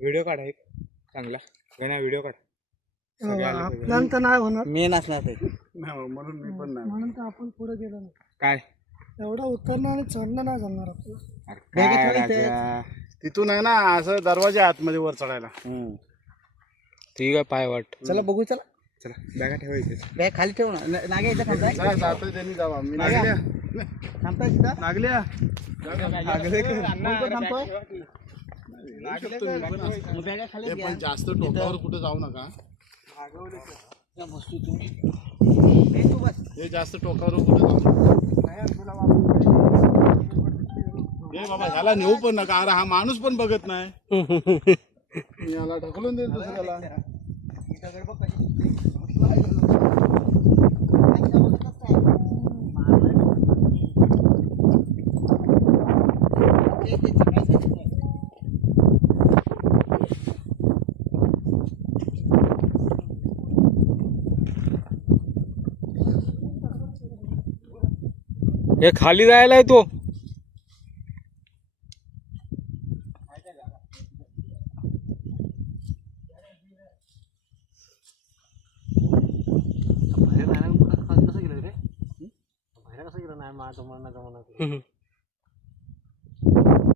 Video काढा एक. चांगला. गणा व्हिडिओ काढ. पाहिजे. आपल्याला तर नाही होणार. मेन असणार ते. म्हणून मी पण नाही. म्हणून तर आपण पुढे गेलो नाही. काय? एवढं उतरणं आणि चढणं नाही जमणार आपल्याला. अरे काय राजा. तिथून आहे ना असं दरवाजा आतमध्ये वर चढायला. ठीक आहे पाय वाट. चला बघू चला. चला बॅगा ठेवायचे बॅग खाली ठेव ना. न- नाग्या इथं थांबताय जा, जातोय त्यांनी जावा. मी नागल्या. नागल्या. मग पण जास्त टोकावर कुठे जाऊ नका. या बसतोय तुम्ही. ए, तू बस. हे जास्त टोकावर कुठे जाऊ नका. हे बाबा ह्याला नेऊ पण नका. अरे हा माणूस पण बघत नाही. मी याला ढकलून देत दुसऱ्याला. हे खाली जायला आहे तो नाही कसं गेलं रे? बाहेर कसं गेलं? नाही माझं म्हणणं जमणार